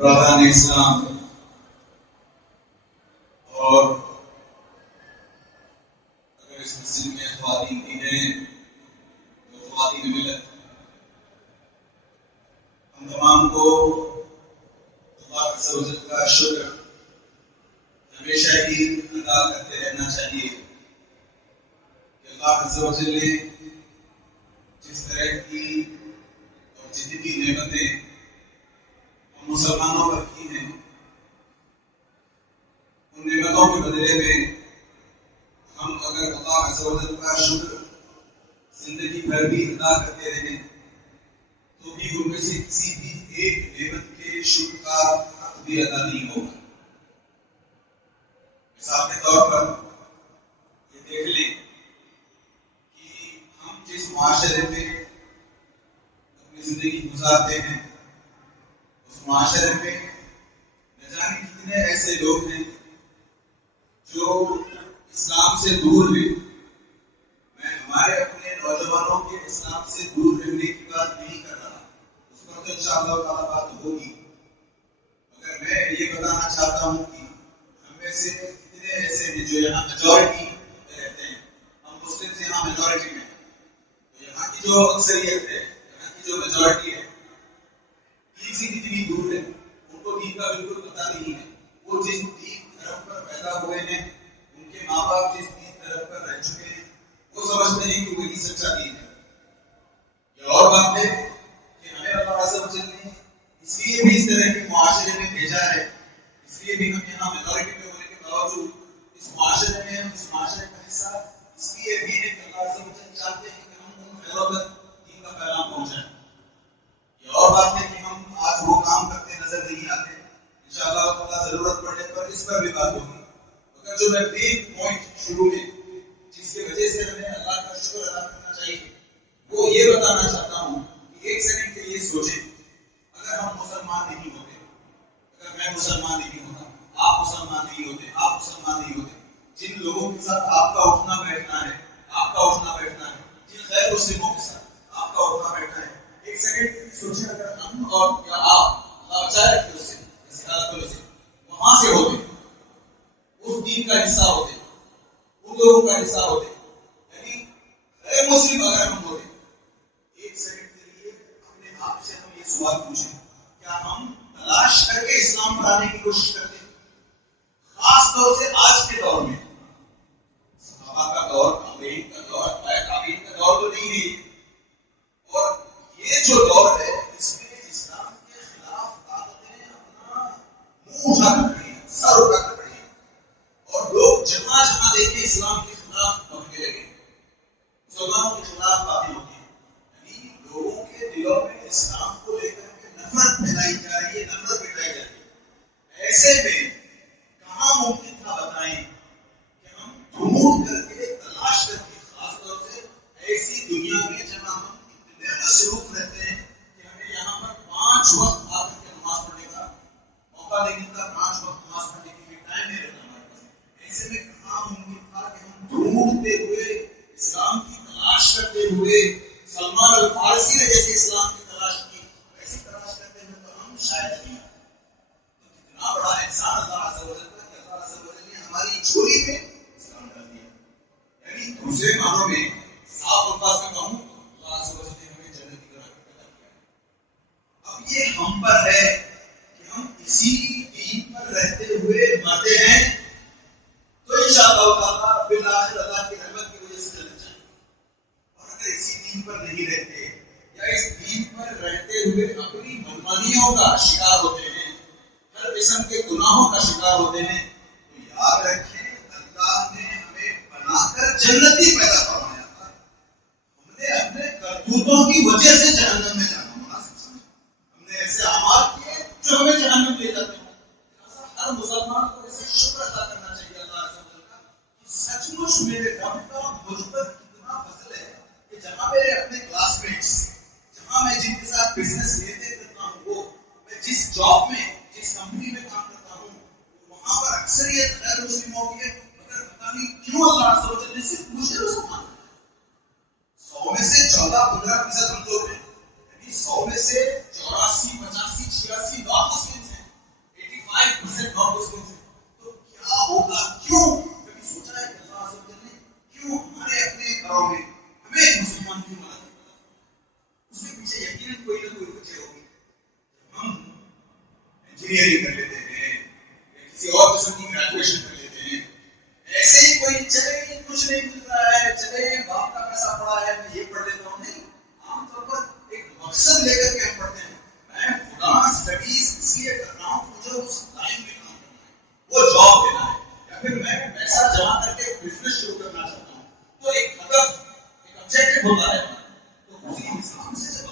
برادران اسلام اور اگر اس مسجد میں خواتین بھی ہیں تو خواتین ملت، ہم تمام کو اللہ عز و جل کا شکر ہمیشہ ہی ادا کرتے رہنا چاہیے کہ اللہ عز و جل نے جس طرح کی اور جتنی نعمتیں ہم مسلمانوں پر کی ہیں، ان نعمتوں کے بدلے میں ہم اگر اللہ عز و جل کا شکر زندگی بھر بھی ادا کرتے رہیں تو بھی ان میں سے کسی بھی ایک نعمت کے شکر کا حق بھی ادا نہیں ہوگا۔ مثال کے طور پر یہ دیکھ لیں کہ ہم جس معاشرے میں اپنی زندگی گزارتے ہیں اس معاشرے میں نہ جانے کتنے ایسے لوگ ہیں جو اسلام سے دور ہیں۔ میں ہمارے اپنے نوجوانوں کے اسلام سے دور رہنے کی بات نہیں کر رہا، اس پر تو انشاءاللہ تعالیٰ بات ہوگی، مگر میں یہ بتانا چاہتا ہوں کہ ہم میں سے کتنے ایسے ہیں جو یہاں میجورٹی رہتے ہیں۔ ہم مسلم سے یہاں میجورٹی میں، تو یہاں کی جو اکثریت ہے، یہاں کی جو میجورٹی ہے، دین سے کتنی دور ہے، ان کو دین کا بالکل پتہ نہیں ہے۔ وہ جس دین دھرم پر پیدا ہوئے ہیں، ان کے ماں باپ جس دین دھرم پر رہ چکے ہیں، وہ سمجھتے ہیں کہ وہی سچا دین ہے۔ یہ اور بات ہے کہ ہمیں اللہ عز و جل نے اس لیے بھی اس طرح کے معاشرے میں بھیجا ہے، اس لیے بھی ہم یہاں میجورٹی میں ہونے کے باوجود اس معاشرے میں ہم اس معاشرے کا حصہ اس لیے بھی ہے کہ اللہ عز و جل چاہتے ہیں کہ ہم ان خیروں تک دین کا پیغام پہنچائیں۔ یہ اور بات ہے کہ ہم آج وہ کام کرتے نظر نہیں آتے، انشاءاللہ تعالیٰ ضرورت پڑنے پر اس پر بھی بات ہوگی، مگر جو میں مین پوائنٹ شروع میں جس کی وجہ سے ہمیں اللہ کا شکر ادا کرنا چاہیے وہ یہ بتانا چاہتا ہوں کہ ایک سیکنڈ کے لیے سوچیں، اگر ہم مسلمان نہیں ہوتے، اگر میں مسلمان نہیں ہوتا، آپ مسلمان نہیں ہوتے، آپ مسلمان نہیں ہوتے، جن لوگوں کے ساتھ آپ کا اٹھنا بیٹھنا ہے، آپ کا اٹھنا بیٹھنا ہے، جن غیر مسلموں کے ساتھ آپ کا اٹھنا بیٹھنا ہے، ایک سیکنڈ سوچیں اگر ہم اور یا آپ اللہ بچائے رکھے اس سے، اس حالت سے وہاں سے ہوتے، اس دین کا حصہ ہوتے، ان لوگوں کا حصہ ہوتے، یعنی غیر مسلم اگر ہم ہوتے، ایک سیکنڈ کے لیے اپنے آپ سے ہم یہ سوال پوچھیں، کیا ہم تلاش کر کے اسلام پر آنے کی کوشش کرتے ہیں؟ خاص طور سے آج کے دور میں، صحابہ کا دور، تابعین کا دور، تابعین کا دور تو نہیں ہے، اور یہ جو دور ہے اس میں اسلام کے خلاف طاقتیں اپنا منہ اٹھا کر کھڑی ہیں، سر اٹھا کر کھڑی ہیں، اور لوگ جہاں جہاں دیکھیں اسلام کے خلاف بھاگنے لگے، مسلمانوں کے خلاف باتیں ہوتی ہیں، یعنی لوگوں کے دلوں میں اسلام کو لے کر کے نفرت پھیلائی جا رہی ہے، نفرت پھیلائی جا رہی ہے۔ ایسے میں کہاں ممکن تھا بتائیں کہ ہم ڈھونڈ کر کے تلاش کر کے، خاص طور سے ایسی دنیا میں جہاں ہم اتنے مصروف رہتے ہیں کہ ہمیں یہاں پر 5 وقت آ کر کے نماز پڑھنے کا موقع نہیں ملتا، 5 وقت نماز پڑھنے کے لیے ٹائم نہیں رہتا ہمارے پاس۔ ایسے میں کہاں ممکن تھا کہ ہم ڈھونڈتے ہوئے، اسلام کی تلاش کرتے ہوئے، سلمان الفارسی نے جیسے اسلام کی تلاش کی ویسی تلاش کرتے ہوئے تو ہم شاید نہیں آتے۔ تو کتنا بڑا احسان اللہ عز و جل کا کہ اللہ عز و جل نے ہماری جھولی میں اسلام ڈال دیا، یعنی دوسرے معنوں میں صاف الفاظ میں کہوں تو اللہ عز و جل نے ہمیں جنتی بنا کے پیدا کیا۔ اب یہ ہم پر ہے کہ ہم اسی دین پر رہتے ہوئے مرتے ہیں تو انشاءاللہ تعالیٰ بالآخر اللہ کی رحمت کی وجہ سے جنت جائیں گے، اور اگر اسی دین پر نہیں رہتے یا اس دین پر رہتے ہوئے اپنی منمانیوں کا شکار ہوتے ہیں، ہر قسم کے گناہوں کا شکار ہوتے ہیں، تو یاد رکھیں اللہ نے ہمیں بنا کر جنتی پیدا فرمایا تھا، ہم نے اپنے کرتوتوں کی وجہ سے جہنم میں جانا مناسب سمجھا، ہم نے ایسے اعمال کیے جو ہمیں جہنم لے جاتے ہیں۔ ہر مسلمان کو اسے شکر ادا کرنا چاہیے اللہ عز و جل کا کہ سچ مچ میرے رب کا مجھ پر کتنا فضل ہے کہ جہاں میرے اپنے کلاس میٹس، جہاں میں جن کے ساتھ بزنس لیتے کرتا ہوں، وہ میں جس جاب میں، جس کمپنی میں کام کرتا ہوں، وہاں پر اکثریت غیر مسلموں کی ہے، مگر پتہ نہیں کیوں اللہ عز و جل نے صرف مجھے مسلمان بنایا۔ 100 میں سے 14-15% ہم لوگ ہیں، یعنی 100 میں سے 84-85-86 نان مسلم ہیں، انجینئرنگ کر لیتے ہیں یا کسی اور قسم کی گریجویشن کر لیتے ہیں. ایسے ہی کوئی چلے کچھ نہیں مل رہا ہے, چلے باپ کا پیسہ پڑا ہے میں یہ پڑھ لیتا ہوں. نہیں, عام طور پر ایک مقصد لے کر کے ہم پڑھتے ہیں. میں فلاں اسٹڈیز اس لیے کر رہا ہوں, مجھے اس لائن میں کام کرنا ہے, وہ جاب لینا ہے, یا پھر میں پیسہ جمع کر کے بزنس شروع کرنا چاہتا ہوں. تو ایک ہدف, ایک آبجیکٹو ہوتا ہے. تو اسی حساب سے جب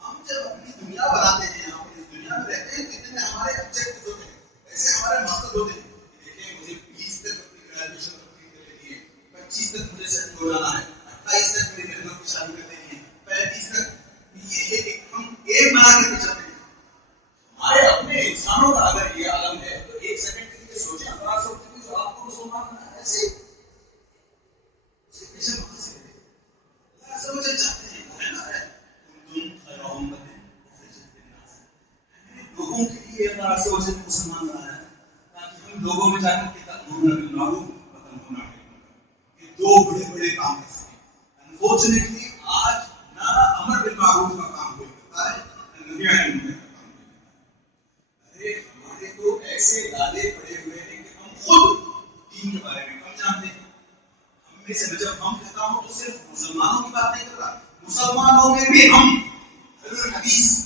ہم جب اپنی دنیا بناتے ہیں, ہم اس دنیا میں رہتے ہیں, اتنے ہمارے آبجیکٹو ہوتے ہیں, ویسے ہمارے مقصد ہوتے ہیں. دیکھیں مجھے 20 تک اپنی گریجویشن کمپلیٹ کر لینی ہے, 25 تک مجھے سیٹل ہو جانا ہے, 28 تک میری بہنوں کی شادی کر دینی ہے, 35 تک یہ ہم ایک بنا کے چلتے ہیں. ہمارے اپنے انسانوں کا اگر یہ عالم ہے تو ایک سیکنڈ کے لیے سوچیں, اگر سوچتے ہیں جو آپ کو مسلمان بنا ہے ایسے اسے پیچھے مقصد سے اللہ سمجھ چاہتے ہیں وہ ہے نا ہے تم خیر امت لوگوں کے لیے اللہ سوچے مسلمان بنا ہے تاکہ ہم لوگوں میں جا کر کے تأمرون بالمعروف وتنهون عن المنکر, یہ دو بڑے بڑے کام کر سکیں. انفارچونیٹلی آج نہ امر بالمعروف کا کام کوئی کرتا ہے, نہ نہی عن المنکر کا کام کوئی کرتا ہے. ہمارے تو ایسے لالے پڑے ہوئے ہیں کہ ہم خود دین کے بارے میں کم جانتے ہیں. ہم میں سے جب ہم کہتا ہوں تو صرف مسلمانوں کی بات نہیں کر رہا, مسلمانوں میں بھی ہم اہل الحدیث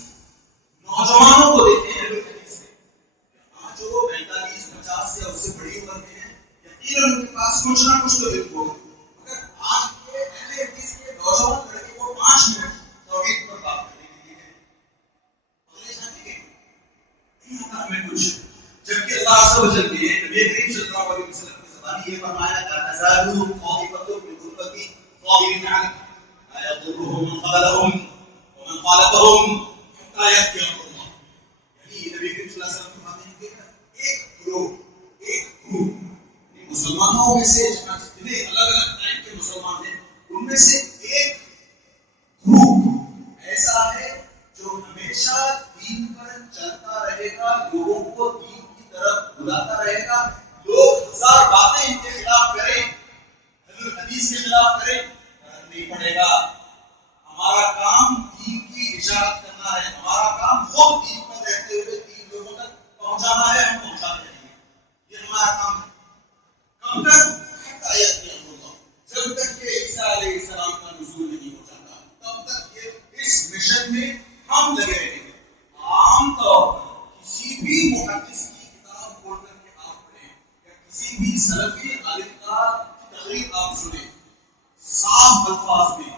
نوجوانوں کو دیکھتے ہیں. اہل الحدیث سے یہاں جو 45-50 سے اس سے بڑی عمر کے ہیں, یقیناً ان کے پاس کچھ نہ کچھ تو علم ہوگا. اگر آج کے اہل حدیث کے نوجوان لڑکے کو 5 منٹ توحید پر بات کرنے کے لیے کہیں اگلے جانے کے نہیں آتا ہمیں کچھ, جبکہ اللہ عز و جل نے نبی کریم صلی اللہ علیہ وسلم کی زبانی یہ فرمایا لا تزال طائفة من أمتي ظاهرين على لا يضرهم من خذلهم ومن خالفهم حتى يأتي أمر الله. یعنی نبی کریم صلی اللہ علیہ وسلم فرماتے ہیں کہ ایک گروہ مسلمانوں میں سے جتنے الگ الگ ٹائپ کے مسلمان ہیں ان میں سے ایک گروپ ایسا ہے جو ہمیشہ دین پر چلتا رہے گا, لوگوں کو دین کی طرف بلاتا رہے گا. لوگ 1000 باتیں ان کے خلاف کریں, اہل الحدیث کے خلاف کریں, فرق نہیں پڑے گا. ہمارا کام دین کی اشاعت کرنا ہے, ہمارا کام خود دین پر رہتے ہوئے دین لوگوں تک پہنچانا ہے, ہم پہنچاتے رہیں گے. یہ ہمارا کام ہے. کب تک؟ آیت میں اللہ, جب تک کہ عیسیٰ علیہ السلام کا نزول نہیں ہو جاتا تب تک یہ اس مشن میں ہم لگے رہیں گے. عام طور پر کسی بھی محدث کی کتاب کھول کر کے آپ پڑھیں یا کسی بھی سلفی عالم کا تقریر آپ سنیں, صاف الفاظ میں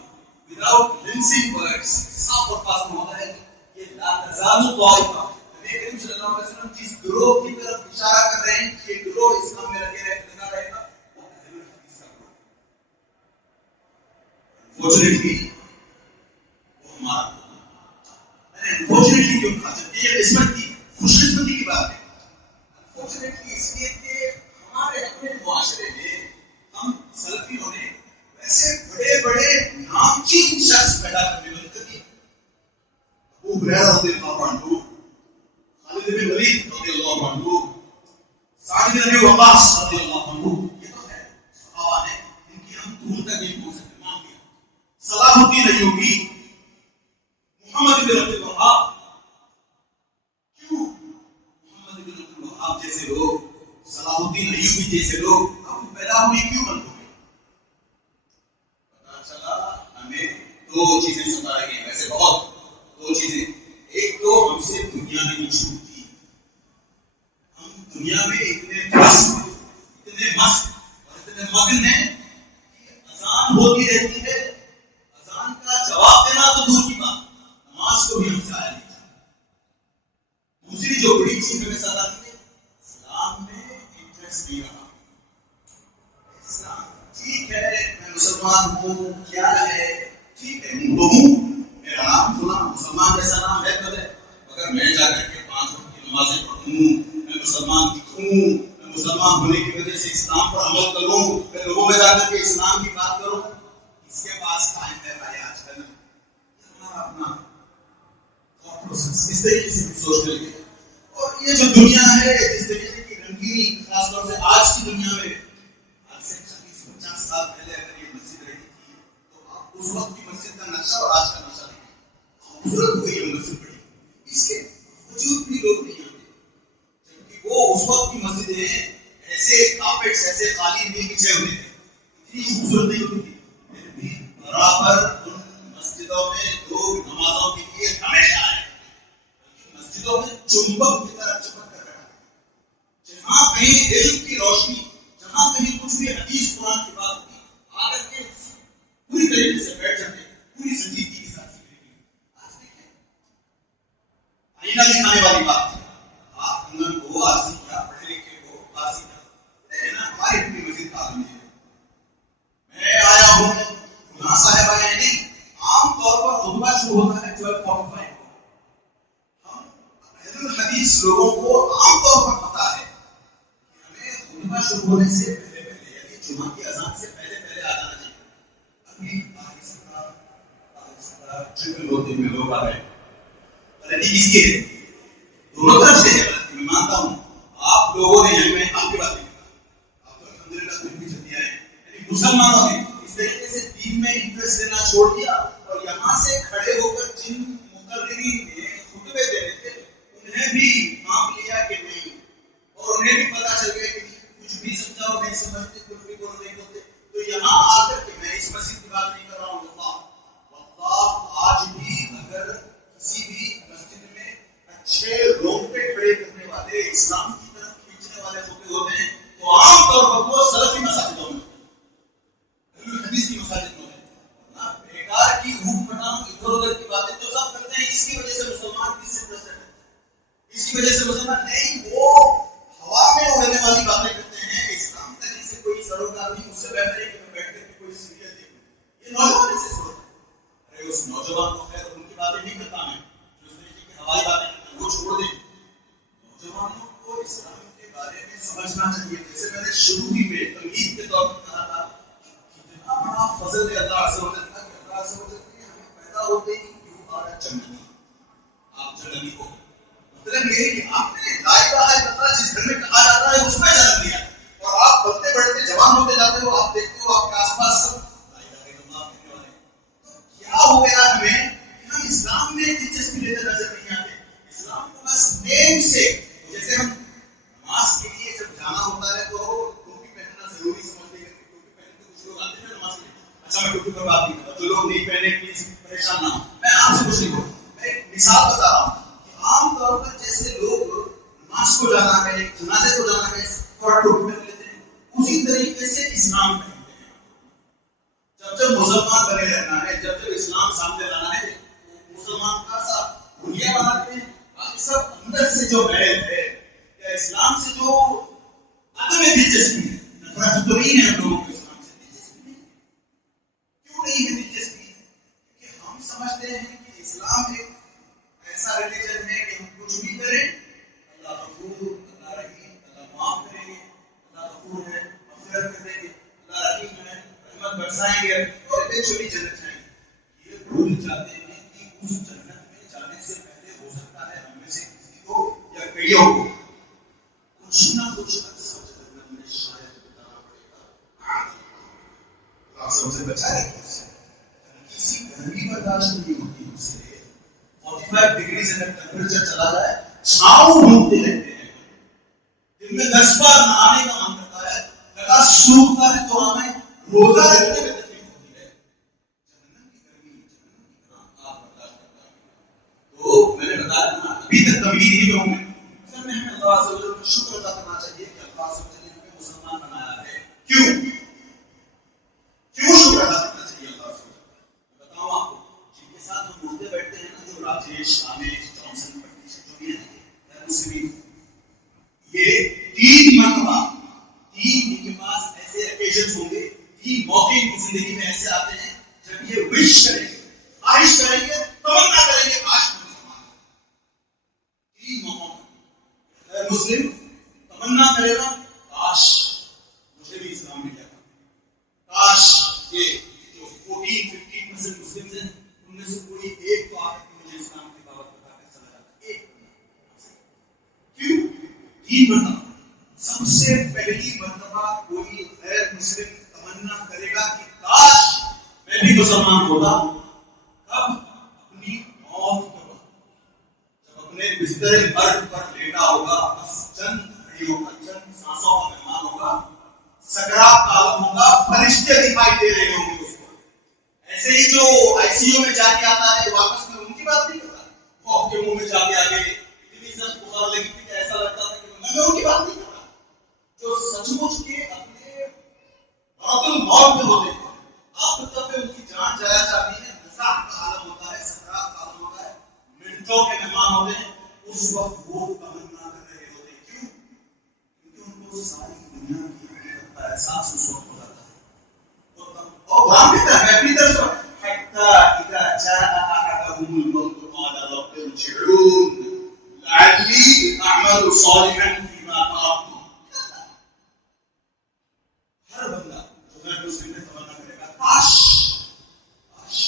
without mincing words, صاف الفاظ میں ہوتا ہے کہ یہ لا تزال طائفہ, نبی کریم صلی اللہ علیہ وسلم جس گروہ کی طرف اشارہ کر رہے ہیں کہ یہ گروہ اسلام میں لگا رہے گا وہ اہل الحدیث کا گروہ. انفارچونیٹلی وہ ہمارا انفارچونیٹلی کیوں کہا, جبکہ یہ قسمت کی خوش قسمتی کی بات ہے. انفارچونیٹلی اس لیے کہ ہمارے اپنے معاشرے میں ہم سلفیوں نے ویسے بڑے بڑے نامچین شخص پیدا کرنے میں مدد کی. ابو ہریرہ رضی اللہ عنہ, خالد بن ولید رضی اللہ عنہ, سعد بن ابی وقاص رضی اللہ عنہ, یہ تو ہے صحابہ نے ان کی ہم دور تک نہیں پہنچ سکتے. نام لیا صلاح الدین ایوبی, محمد بن عبد الوہاب. کیوں محمد بن عبد الوہاب جیسے لوگ, صلاح الدین ایوبی جیسے لوگ ہم پیدا ہوئے کیوں بند ہو گئے؟ پتا چلا ہمیں 2 چیزیں ستا رہی ہیں, ویسے بہت 2 چیزیں. ایک تو ہم سے دنیا نہیں چھوٹتی, ہم دنیا میں اتنے مست اور اتنے مگن ہیں کہ اذان ہوتی رہتی ہے, اذان کا جواب دینا تو دور کی بات, نماز کو بھی ہم سے آیا نہیں جاتا. دوسری جو بڑی چیز ہمیں ستاتی ہے, اسلام میں انٹرسٹ نہیں رہا. اسلام ٹھیک ہے میں مسلمان ہوں, کیا ہے ٹھیک ہے ہندو ہوں, میرا نام سنا مسلمان جیسا نام ہے تو ہے, مگر میں جا کر کے 5 وقت کی نمازیں پڑھوں, میں مسلمان دکھوں, میں مسلمان ہونے کی وجہ سے اسلام پر عمل کروں, میں لوگوں میں جا کر کے اسلام کی بات کروں, اس کے پاس ٹائم ہے بھائی آج کل. ہمارا اپنا اس طریقے سے سوچنے لگے. اور یہ جو دنیا ہے جس طریقے کی رنگینی, خاص طور سے آج کی دنیا میں, آج سے 40-50 سال پہلے اگر یہ مسجد رہی تھی تو آپ اس وقت کی مسجد کا نقشہ اور آج کا نقشہ دیکھیں, خوبصورت ہوئی یہ مسجد بڑی. اس کے باوجود بھی لوگ نہیں مسجدیں ایسے کارپیٹس ایسے قالین نہیں بچھے ہوئے تھے, اتنی خوبصورت نہیں ہوتی تھی, پھر بھی برابر ان مسجدوں میں لوگ نمازوں کے لیے ہمیشہ آئے, مسجدوں میں چمبک کی طرح چمک کر رہا ہے. جہاں کہیں علم کی روشنی, جہاں کہیں کچھ بھی حدیث قرآن کی بات ہوتی, آ کر کے پوری طریقے سے بیٹھ جاتے, پوری سنجیدگی کے ساتھ سیکھنے کے لیے. آج دیکھیں آئینہ دکھانے والی بات ہے, آپ انگن کو آج سیکھا, پڑھے لکھے کو آج سیکھا, لیکن ہماری اپنی مسجد کا عالم ہے. میں آیا ہوں, فلاں صاحب آئے ہیں, نہیں. عام طور پر خطبہ شروع ہوتا ہے 12:45 کو. ہم اہل الحدیث لوگوں کو عام طور پر پتا ہے کہ ہمیں خطبہ شروع ہونے سے پہلے پہلے, یعنی جمعہ کی اذان سے پہلے پہلے آ جانا چاہیے. ابھی آہستہ ٹرپل ہوتے ہوئے لوگ آ گئے. غلطی کس کی ہے؟ دونوں طرف سے ہے. میں مانتا ہوں آپ لوگوں نے, میں آپ کی بات نہیں کرتا, آپ تو الحمدللہ خود بھی جلدی آئے, یعنی مسلمانوں نے اس طریقے سے دین میں انٹرسٹ لینا چھوڑ دیا, اور یہاں سے کھڑے ہو کر جن مقررین نے خطبے دینے تھے انہیں بھی مان لیا کہ نہیں, اور انہیں بھی پتا چل گیا کہ کچھ بھی سمجھاؤ نہیں سمجھتے, کچھ بھی بولو نہیں بولتے. تو یہاں آ کر کے میں اس مسجد کی بات نہیں کر رہا ہوں, واللہ آج بھی اگر کسی بھی مسجد میں اچھے رونگٹے کھڑے کرنے والے, اسلام کی طرف کھینچنے والے ہوتے ہیں, تو عام طور پر وہ سلفی مساجدوں میں, حدیث کی مساجد میں. بیکار کی ہوم پٹام ادھر ادھر کی باتیں تو سب کرتے ہیں, اس کی وجہ سے مسلمان کس سے پرسٹ ہے, اس کی وجہ سے مسلمان نہیں, وہ ہوا میں اڑنے والی باتیں کرتے ہیں. اسلام تک سے کوئی سروکار نہیں, اس سے بہتر ہے کہ میں بیٹھ کر کے کوئی سیریل دیکھوں. یہ نوجوان ایسے سوچتے ہیں. ارے اس نوجوان کو خیر ان کی باتیں نہیں کرتا میں, جو اس طریقے کی ہوائی باتیں کرتے ہیں وہ چھوڑ دیں. نوجوانوں کو اسلام کے بارے میں سمجھنا چاہیے. جیسے میں نے شروع ہی میں تمہید کے طور پر کہا تھا, کتنا بڑا فضل ہے اللہ عز و جل کا, کہ اللہ عز و جل نے ہمیں پیدا ہوتے ہی یو آر جنتی, آپ جنتی ہو. مطلب یہ ہے کہ آپ نے لا الہ الا اللہ جس گھر میں کہا جاتا ہے اس میں جنم لیا, اور آپ بڑھتے بڑھتے جوان ہوتے جاتے ہو, آپ دیکھتے ہو آپ کے آس پاس سب لا الہ الا اللہ کہنے والے. تو کیا ہو گیا ہمیں کہ ہم اسلام میں دلچسپی لیتے نظر نہیں آتے. اسلام کو بس نیم سے, جیسے ہم نماز کے لیے جب جانا ہوتا ہے تو ٹوپی پہننا ضروری سمجھتے ہیں, ٹوپی پہن کے کچھ لوگ آتے ہیں نماز کے لیے. اچھا میں ٹوپی پر بات نہیں کرتا, جو لوگ نہیں پہنے پلیز پریشان نہ ہو, میں آپ سے کچھ نہیں بولتا, میں ایک مثال بتا رہا ہوں. عام طور پر جیسے لوگ نماز کو جانا ہے, جنازے کو جانا ہے, تھوڑا ٹوپی پہن لیتے ہیں, اسی طریقے سے اسلام پہنتے ہیں. جب جب مسلمان بنے رہنا ہے, جب جب اسلام سامنے لانا ہے, مسلمان کا سا بھولیا بناتے ہیں. باقی سب اندر سے جو غیر ہے یا اسلام سے جو عدم دلچسپی ہے, نفرت تو نہیں ہے ہم لوگوں کو اسلام سے دلچسپی نہیں. کیوں نہیں ہے دلچسپی؟ کہ ہم سمجھتے ہیں کہ اسلام ایک ایسا ریلیجن ہے کہ ہم کچھ بھی کریں اللہ غفور, اللہ رحیم, اللہ معاف کریں گے, اللہ غفور ہے مغفرت کر دیں گے, اللہ رحیم ہے رحمت برسائیں گے, اور ایونچولی جنت جائیں گے. یہ بھول جاتے ہیں کہ اس جنت میں جانے سے پہلے ہو سکتا ہے ہم میں سے کسی کو یا کئیوں کو کچھ نہ کچھ اکثر جنت میں شاید بتانا پڑے گا. آپ سب سے بچائے کسی گرمی برداشت نہیں ہوتی, اس سے 45 ڈگری سے ٹیمپریچر چلا جائے چھاؤں ڈھونڈتے رہتے ہیں. دن میں 10 بار نہانے کا من کرتا ہے, گلا سوکھتا ہے تو ہمیں روزہ رکھنے میں تکلیف ہوتی ہے. جہنم کی گرمی, جہنم کی گرم آپ برداشت کرتا ہے. تو میں نے بتایا نا, ابھی تک تمہید ہی میں ہوں میں. اصل میں ہمیں اللہ عز و جل کا شکر ادا کرنا چاہیے کہ اللہ عز و جل نے ہمیں مسلمان بنایا ہے. کیوں شکر ادا کرنا چاہیے اللہ عز و جل؟ میں بتاؤں آپ کو, جن کے ساتھ ہم اٹھتے بیٹھتے ہیں نا, جو راجیش, رامیش, جانسن, پٹیش, جو بھی ہیں مسلم, یہ 3 مرتبہ 3 ان کے پاس ایسے اوکیزنز ہوں گے, 3 موقع ان کی زندگی میں ایسے آتے ہیں جب یہ وش کریں گے, خواہش کریں گے, تمنا کریں گے کاش میں مسلمان ہوں. 3 موقع مسلم تمنا کرے گا کاش مجھے بھی اسلام مل جاتا, کاش یہ جو 14-15% مسلم ہیں ان میں سے کوئی ایک تو آ کے مجھے اسلام کی دعوت بتا کر چلا جاتا. ایک کیوں 3 مرتبہ. سب سے پہلی مرتبہ کوئی غیر مسلم تمنا کرے گا کہ کاش میں بھی مسلمان ہوتا. کب؟ اپنی موت کے وقت, جب اپنے بستر مرگ پر لیٹا ہوگا, بس چند گھڑیوں کا, چند 500 کا مہمان ہوگا, سکرات کا عالم ہوگا, فرشتے دکھائی دے رہے ہوں گے اس کو. ایسے ہی جو آئی سی یو میں جا کے آتا ہے واپس میں ان کی بات نہیں کرتا, وہ کے منہ میں جا کے آگے اتنی سخت بخار لگی تھی کہ ایسا لگتا تھا کہ میں ان کی بات نہیں کرتا. جو سچ مچ کے اپنے مرض الموت میں ہوتے ہیں, اب تک ان کی جان جایا جاتی ہے, نزاع کا عالم ہوتا ہے, سکرات کا عالم ہوتا ہے, منٹوں کے مہمان ہوتے ہیں, اس وقت وہ تمنا کر رہے ہوتے ہیں. کیوں؟ کیونکہ ان کو ساری دنیا کی حقیقت کا احساس اس وقت ہو جاتا ہے. اور قرآن کہتا ہے, میں اپنی طرف سے حتی اذا جاء احدهم الموت قال رب ارجعون لعلی اعمل صالحا فيما تركت. ہر بندہ جو ہے مسلم نے تمنا کرے گا, کاش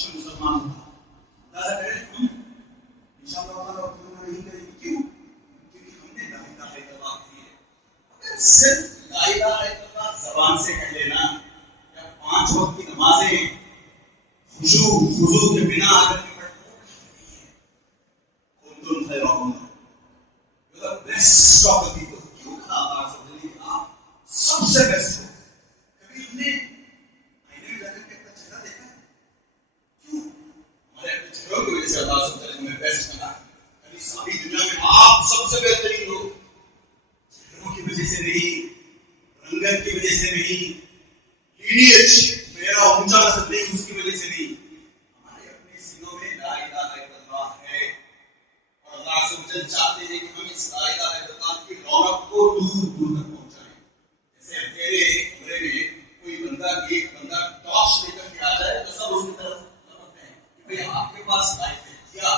میں مسلمان ہوتا. لہذا کرے ہم انشاءاللہ تعالیٰ تمنا نہیں کریں گے. کیوں؟ کیونکہ ہم نے لا الہ الا اللہ کی ہے. اگر صرف لا الہ الا اللہ زبان سے کہہ لینا, یا 5 وقت کی نمازیں خضوع کے بنا اگر پڑھنا, وہ کافی نہیں ہے. کنتم خیر امۃ, you are best of the people. کیوں کہا اللہ عز و جل کہ آپ سب سے بیسٹ ہو؟ کبھی ہم نے آئینے میں جا کر کے اپنا چہرہ دیکھا ہے؟ کیوں؟ ہمارے اپنے چہروں کی وجہ سے اللہ عز و جل ہمیں بیسٹ بنا. کبھی ساری دنیا میں آپ سب سے بہترین ہو, چہروں کی وجہ سے نہیں, رنگت کی وجہ سے نہیں, لینیج میرا اونچا نسل نہیں اس کی وجہ سے نہیں, ہمارے اپنے سینوں میں لا الہ الا اللہ ہے. اور اللہ عز و جل چاہتے ہیں کہ ہم اس لا الہ الا اللہ کی رونق کو دور دور تک پہنچائیں. جیسے اکیلے کمرے میں کوئی بندہ ایک بندہ ٹارچ لے کر کے آ جائے تو سب اس کی طرف لپکتے ہیں کہ بھئی آپ کے پاس لائٹ ہے, یا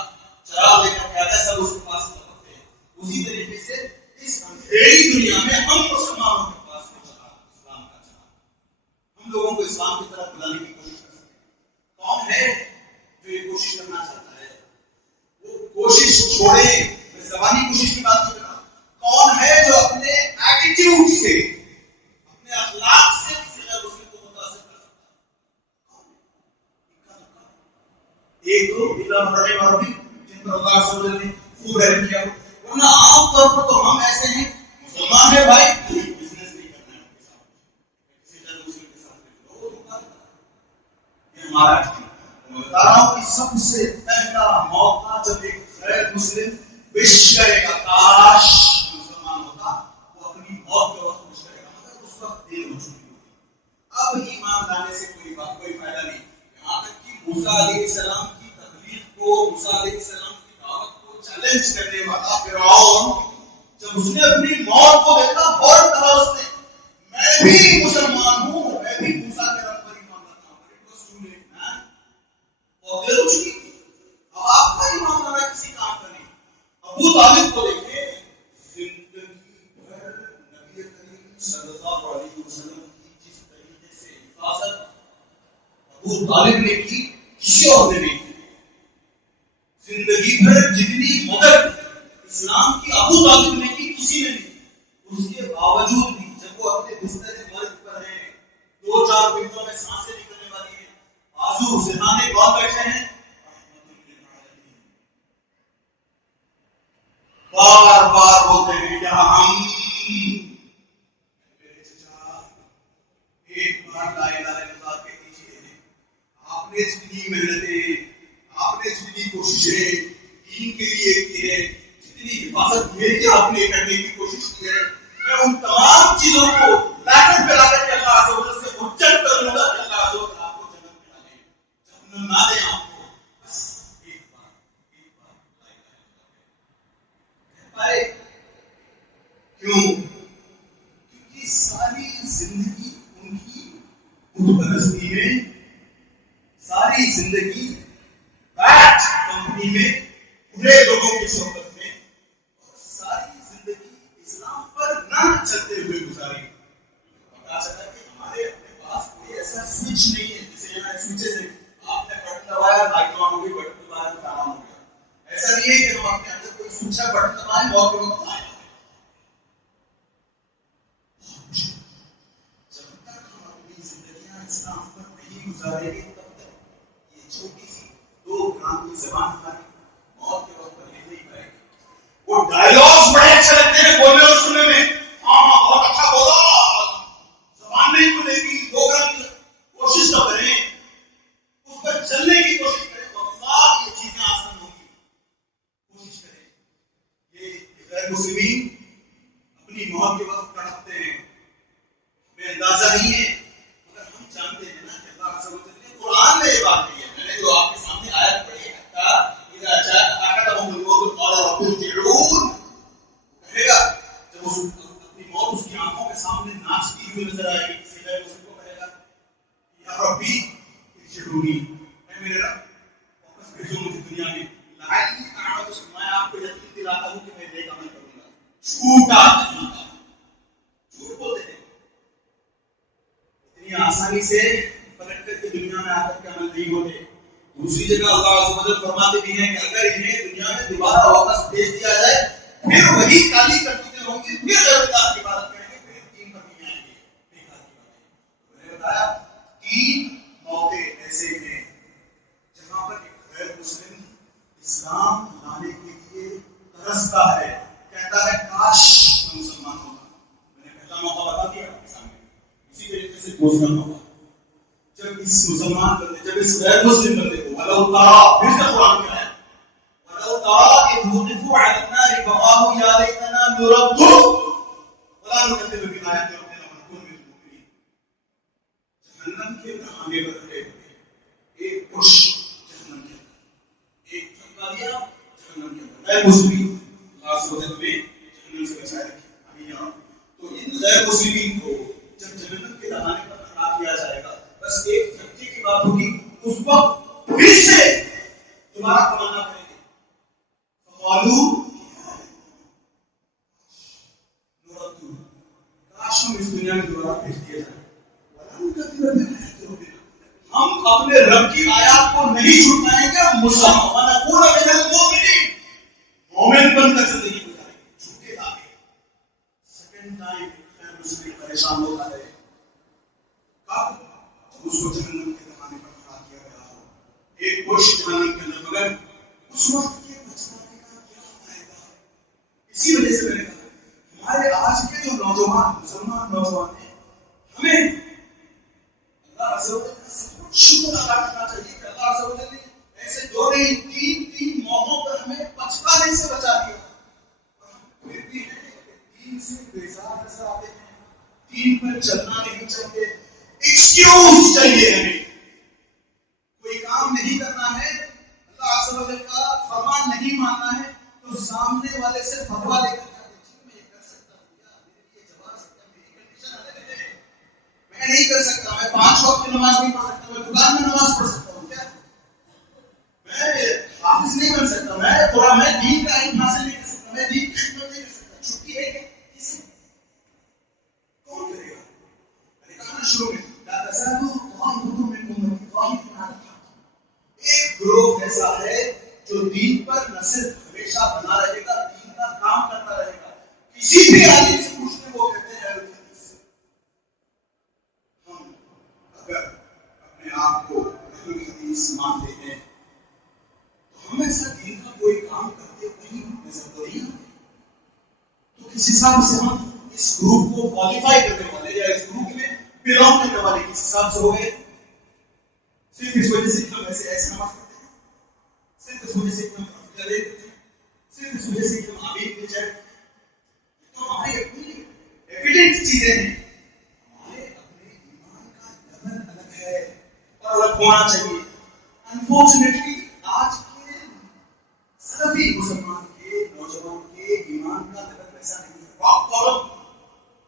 چراغ لے کر کے آ جائے سب اس کے پاس لپکتے ہیں. اسی طریقے سے اس اندھیری دنیا میں ہم مسلمانوں کے پاس وہ چراغ, اسلام کا چراغ, ہم لوگوں کو اسلام کی طرف بلانے کی کوشش کر سکتے ہیں. کون ہے جو یہ کوشش کرنا چاہتا ہے؟ وہ کوشش چھوڑے, میں زبانی کوشش کی بات نہیں کر رہا. کون ہے جو اپنے ایٹیٹیوڈ سے, اپنے اخلاق سے کسی غیر مسلم کو متاثر کر سکتا ہے؟ ایک تو بلا مرحم عربی جن پر اللہ عز و جل نے خوب رحم کیا. ورنہ عام طور پر تو ہم ایسے ہیں, مسلمان ہے بھائی, بزنس نہیں کرنا ہے ان کے ساتھ, کسی غیر مسلم کے ساتھ وہ دھوکہ دیتا ہے. یہ ہمارا ایٹیٹیوڈ. میں بتا رہا ہوں کہ سب سے پہلا موقع جب ایک غیر مسلم وش کرے گا کاش مسلمان ہوتا, وہ اپنی موت کے وقت وش کرے گا, مگر اس وقت دیر ہو چکی ہوگی. اب ایمان لانے سے کوئی فائدہ نہیں. یہاں تک کہ موسیٰ علیہ السلام کی تبلیغ کو, موسیٰ علیہ السلام کی دعوت کو چیلنج کرنے والا فرعون, جب اس نے اپنی موت کو دیکھا فوراً کہا اس نے میں بھی مسلمان ہوں, میں بھی موسیٰ کے رب پر ایمان لاتا ہوں. But it was too late, man. اور دیر ہو چکی تھی. اب آپ کا ایمان لانا کسی کام کا نہیں. ابو طالب کو دیکھیں, زندگی بھر نبی کریم صلی اللہ علیہ وسلم کی جس طریقے سے حفاظت ابو طالب نے کی کسی اور نے نہیں کی. زندگی بھر جتنی مدد اسلام کی ابو طالب نے کی کسی نے نہیں کی. اس کے باوجود بھی جب وہ اپنے بستر مرگ پر ہیں, 2-4 منٹوں میں سانسیں نکلنے والی ہیں, بازو سہانے کون بیٹھے ہیں, بار بار بولتے ہیں کیا ہم میرے چچا ایک بار لا الہ الا اللہ کہہ دیجیے. آپ نے جتنی محنتیں, آپ نے جتنی کوششیں دین کے لیے کی ہے, جتنی حفاظت میری آپ نے کرنے کی کوشش کی ہے, میں ان تمام چیزوں کو لاکٹ پہ لا کر کے اللہ عز و جل سے حجت کر لوں گا کہ اللہ عز و جل آپ کو جنت میں ڈالے, جہنم نہ دیں آپ کو. بس ایک بار لا الہ الا اللہ پائے. کیوں؟ کیونکہ ساری زندگی ان کی بت پرستی میں, ساری زندگی بیٹ کمپنی میں, برے لوگوں کی صحبت میں, اور ساری زندگی اسلام پر نہ چلتے ہوئے گزاری. پتا چلا کہ ہمارے اپنے پاس کوئی ایسا سوئچ نہیں ہے جسے یہاں سوئچے سے آپ نے بٹن دبایا لائٹ آن ہو گئی, بٹن دبایا فین آن ہو گیا. ایسا نہیں ہے کہ ہم اپنے اندر کوئی سوئچ ہے بٹن دبائیں اور کوئی وقت آئے. جب تک ہم اپنی زندگیاں اسلام پر نہیں گزاریں گے تب تک یہ چھوٹی سی 2 گرام کی زبان ہماری موت کے وقت پر ہل نہیں پائے گی. وہ ڈائلاگز بڑے اچھے لگتے ہیں بولنے اور سننے میں, ہاں بہت اچھا بولا, غیر مسلمین اپنی موت کے وقت تڑپتے ہیں، ہمیں اندازہ نہیں ہے، مگر ہم جانتے ہیں نا کہ اللہ عز و جل نے قرآن میں یہ بات کہی ہے. میں نے جو آپ کے سامنے آیت پڑھی ہے کہے گا جب اپنی موت اس کی آنکھوں کے سامنے ناچتی ہوئی نظر آئے گی، کسی غیر مسلم کو کہے گا یا ربی ارجعونی، اے میرے رب واپس بھیجو مجھے دنیا میں، لعلی اعمل صالحا، میں آپ کو یقین دلاتا ہوں کہ میں نیک عمل کروں گا. جھوٹا طریقہ، جھوٹ بولتے ہیں اتنی آسانی سے پلٹ کر کے دنیا میں آ کر کے عمل نہیں ہوتے. دوسری جگہ اللہ عز و جل فرماتے بھی ہیں کہ اگر انہیں دنیا میں دوبارہ واپس بھیج دیا جائے پھر وہی کالی کرتوتیں ہوں گی، پھر غیر اللہ کی عبادت کریں گے، پھر دین پر نہیں آئیں گے. بیکار کی باتیں. میں نے بتایا 3 موقع ایسے ہیں جہاں پر ایک غیر مسلم اسلام لانے کے لیے ترستا ہے، کہتا ہے کاش میں مسلمان ہوتا. میں نے پہلا موقع بتا دیا آپ کے سامنے. اسی طریقے سے دوسرا موقع جب اس مسلمان بندے، جب اس غیر مسلم بندے کو وَلَوْ تَرَىٰ، پھر سے قرآن کی آیت وَلَوْ تَرَىٰ إِذْ وُقِفُوا عَلَى النَّارِ فَقَالُوا يَا لَيْتَنَا نُرَدُّ وَلَا نُكَذِّبَ بِآيَاتِ رَبِّنَا وَنَكُونَ مِنَ الْمُؤْمِنِينَ. جہنم کے دہانے پر کھڑے ہوئے ایک پش جہنم کے اندر، ایک دھکا دیا جہنم کے اندر. غیر مسلم اللہ عز و جل نے جہنم سے بچائے رکھے. آمین یا رب. تو ان غیر مسلمین کو جب جہنم کے دہانے پر کھڑا کیا جائے گا، بس ایک دھکے کی بات ہوگی، اس وقت پھر سے دوبارہ تمنا کریں گے فقالوا نردو، کاش ہم اس دنیا میں دوبارہ بھیج دیا جائے. ہم اپنے رب کی آیات کو نہیں چھٹائیں گے، ونکون من المؤمنین، مومن بن کر زندگی گزاریں گے. جھوٹے دعوے. سیکنڈ ٹائم غیر مسلم پریشان ہوتا ہے کب؟ اس کو جہنم کے دہانے پر کھڑا کیا گیا ہو، ایک پش جہنم کے اندر. مگر اس وقت کے بچانے کا کیا فائدہ؟ اسی وجہ سے میں نے کہا ہمارے آج کے جو نوجوان مسلمان نوجوان ہیں، ہمیں اللہ عز و جل کا سب کچھ شکر ادا کرنا چاہیے کہ اللہ عز و جل نے ایسے 2 نہیں 3 موقعوں پر ہمیں بچپانے سے بچا دیا. اور ہم پھر بھی دین سے بیزار نظر آتے ہیں، دین پر چلنا نہیں چاہتے. ایکسکیوز چاہیے ہمیں. کوئی کام نہیں کرنا ہے، اللہ عز و جل کا فرمان نہیں ماننا ہے، تو سامنے والے سے فتویٰ لے کر میں یہ کر سکتا ہوں کیا، میرے لیے جواز ہے کیا، میری کنڈیشن الگ ہے، میں نہیں کر سکتا، میں 5 وقت کی نماز نہیں پڑھ سکتا، میں دکان میں نماز پڑھ سکتا ہوں کیا، میں حافظ نہیں بن سکتا، میں دین کا علم حاصل نہیں کر سکتا، میں دین کی خدمت نہیں کر سکتا. چھٹی ہے کہ کسی کون کرے گا؟ میں نے کہا نا شروع میں ایک گروہ ایسا ہے جو دین پر نہ صرف ہمیشہ بنا رہے گا، دین کا کام کرتا رہے گا. کسی بھی عالم سے پوچھنے وہ کہتے ہیں ہم اگر اپنے آپ کو اہل الحدیث مانتے ہیں تو ہم ایسا دین کا کوئی کام کرتے کہیں نظر تو نہیں آتے. تو کس حساب سے ہم اس گروپ کو کوالیفائی کرنے والے یا اس گروپ میں بلانگ کرنے والے کس حساب سے ہو گئے؟ صرف اس وجہ سے کہ ہم ایسے نماز پڑھتے ہیں، صرف اس وجہ سے کہ ہم افضل لیتے ہیں، صرف اس وجہ سے کہ ہم آمین مل جائے. تو ہماری اپنی ایویڈنٹ چیزیں ہیں. ہمارے اپنے ایمان کا لیول الگ ہے اور الگ ہونا چاہیے. انفارچونیٹلی آج کے سلفی مسلمان کے نوجوان کے ایمان کا لیول ایسا نہیں ہے. راک کالم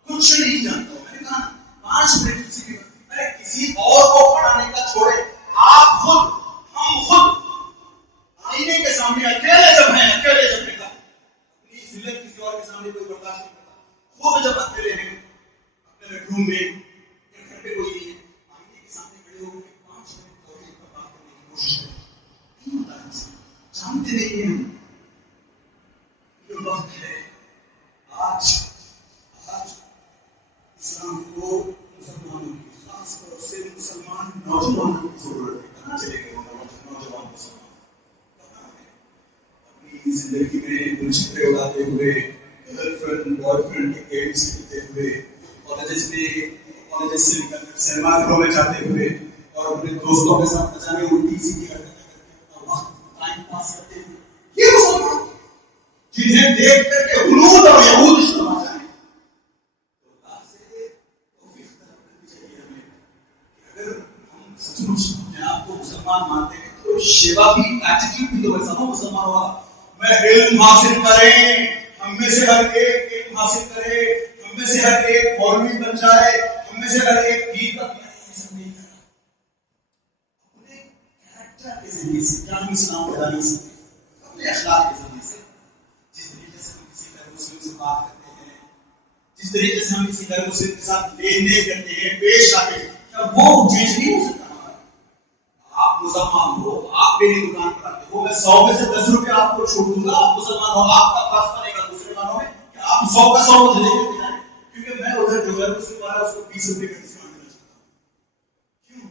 کچھ نہیں جانتا ہوں. میں نے کہا 5 منٹ کسی اور کو پڑھانے کا چھوڑے، آپ خود ہم خود آئینے کے سامنے اکیلے جب دیکھا اپنی ذلت کسی اور کے سامنے کوئی برداشت نہیں کرتا. خود جب اکیلے ہیں اپنے بیڈ روم میں یا گھر پہ کوئی نہیں ہے، آئینے کے سامنے کھڑے ہو کے 5 منٹ توحید پر بات کرنے کی کوشش کریں. نہیں ہوتا ہے، جانتے نہیں ہیں. یہ وقت ہے آج اسلام کو مسلمانوں کی، خاص طور سے مسلمان نوجوانوں کی ضرورت ہے. کہاں چلے گئے نوجوان مسلمان؟ اپنی زندگی میں مشکلیں اڑاتے ہوئے، گرل فرینڈ بوائے فرینڈ کے گیمس کھیلتے ہوئے، کالجز سے نکل کر سینما گھروں میں جاتے ہوئے اور اپنے دوستوں کے ساتھ نہ جانے الٹی سیدھی حرکتیں کر کے اپنا وقت ٹائم پاس کرتے ہوئے، یہ مسلمان جنہیں دیکھ کر کے ہنود اور یہود شرم آ جائیں. تو اللہ سے توفیق طلب کرنی چاہیے ہمیں کہ اگر ہم سچ مچ اپنے آپ کو مسلمان مانتے ہیں تو شیوا بھی ایٹیٹیوڈ بھی تو ویسا ہو مسلمان ہوا. میں علم حاصل کریں, ہم میں سے ہر ایک علم حاصل کرے, ہم میں سے ہر ایک مولوی بن جائے, ہم میں سے ہر ایک پیر کا یہ سب نہیں کرنا. اپنے کیریکٹر کے ذریعے سے کیا ہم اسلام پیدا نہیں سکتے, اپنے اخلاق کے ذریعے سے. جس طریقے سے ہم کسی غیر مسلم سے بات کرتے ہیں, جس طریقے سے ہم کسی غیر مسلم کے ساتھ لین دین کرتے ہیں, پیش آتے ہیں, کیا وہ چینج نہیں ہو سکتا ہمارا؟ آپ مسلمان ہو, آپ میری دکان پر آتے ہو, میں 100 میں سے 10 روپے آپ کو چھوٹ دوں گا. آپ مسلمان ہو, آپ کا فرض بنے گا دوسرے مانوں میں کہ آپ 100 کا 100 مجھے لے کے جائیں, کیونکہ میں ادھر جو ہے اس کو اس کو 20 روپے کا ڈسکاؤنٹ دینا چاہتا ہوں. کیوں؟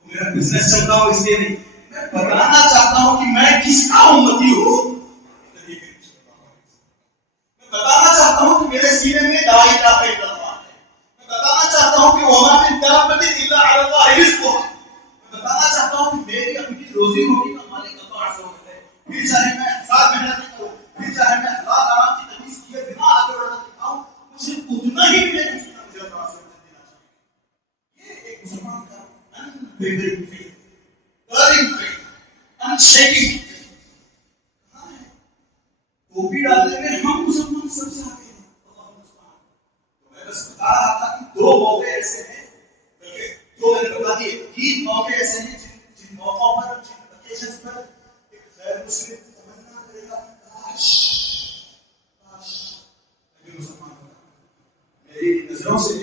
وہ میرا بزنس چلتا ہو اس لیے نہیں, میں بتانا چاہتا ہوں کہ میں کس کا امتی ہوں. میں بتانا چاہتا ہوں کہ میرے سینے میں لا الہ الا اللہ ہے. میں بتانا چاہتا ہوں کہ وما من دابۃ الا علی اللہ رزقها. میں بتانا چاہتا ہوں کہ میری اپنی روزی روٹی کا مالک اللہ عز و جل ہے. پھر چاہے میں ہزار محنت کروں, پھر چاہے میں حلال حرام کی تمیز کیے بنا آگے بڑھنا چاہتا ہوں, مجھے اتنا ہی ملے گا جتنا مجھے اللہ عز و جل دینا چاہیے. یہ ایک مسلمان کا unwavering faith, burning faith, unshaking faith. کہاں ہے؟ ٹوپی ڈالنے میں ہم مسلمان سب سے آگے ہیں. اللہ مسلمان. تو میں بس بتا رہا تھا کہ 2 موقع ایسے ہیں, بلکہ 2 میں نے بتا دیے, 3 موقع ایسے ہیں جن موقعوں پر, جن اوکیشنز پر ایک غیر مسلم تمنا کرے گا کہ کاش میں بھی مسلمان ہوتا. میری نظروں سے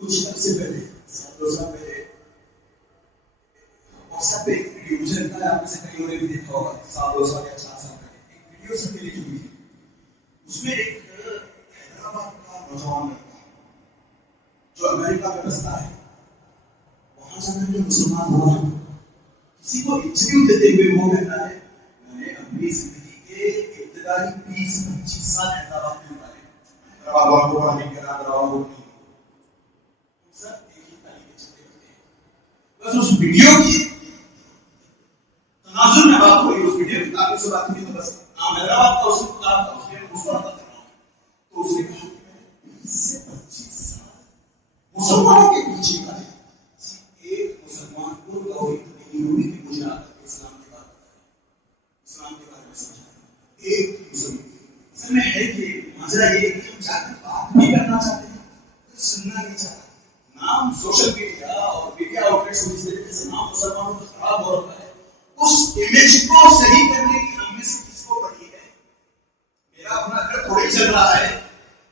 کچھ عرصے پہلے, 7 سال پہلے, واٹس ایپ پہ ایک ویڈیو, مجھے لگتا ہے آپ میں سے کئی نے بھی دیکھا ہوگا, 7 سال یا 4 سال پہلے ایک ویڈیو سب نے لکھی ہوئی تھی. اس میں ایک حیدرآباد کا نوجوان لڑکا جو امریکہ میں بستا ہے, وہاں جا کر کے مسلمان ہوا. کسی کو انٹرویو دیتے ہوئے وہ کہتا ہے میں نے اپنی زندگی کے ابتدائی 20-25 سال حیدرآباد میں گزارے. حیدرآباد والوں کو پڑھانے کے حیدرآباد کو نہیں, سب ایک ہی تعلیم کے چلتے ہوتے ہیں. بس اس ویڈیو کی تناظر میں بات ہو رہی ہے, اس ویڈیو کی تعلیم سے بات نہیں, تو بس نام حیدرآباد کا اس نے بتا تھا, اس نے اس کو بتا تھا. تو اس نے کہا کہ میں نے 20 سے 25 سال مسلمانوں کے پیچھے کا ہے. ایک مسلمان کو توفیق نہیں ہوئی کہ مجھے آ کر اسلام کے بارے میں اسلام کے بارے میں سمجھا. ایک مسلمان اصل میں ہے کہ ماجرا یہ کہ ہم جا کر بات بھی کرنا چاہتے ہیں, سننا نہیں چاہتے. نام سوشل میڈیا اور میڈیا آؤٹلیٹس کو جس طریقے سے نام مسلمانوں کا خراب ہو رہا ہے, اس امیج کو صحیح کرنے کی ہم میں سے کس کو پڑی ہے؟ میرا اپنا گھر تھوڑی چل رہا ہے,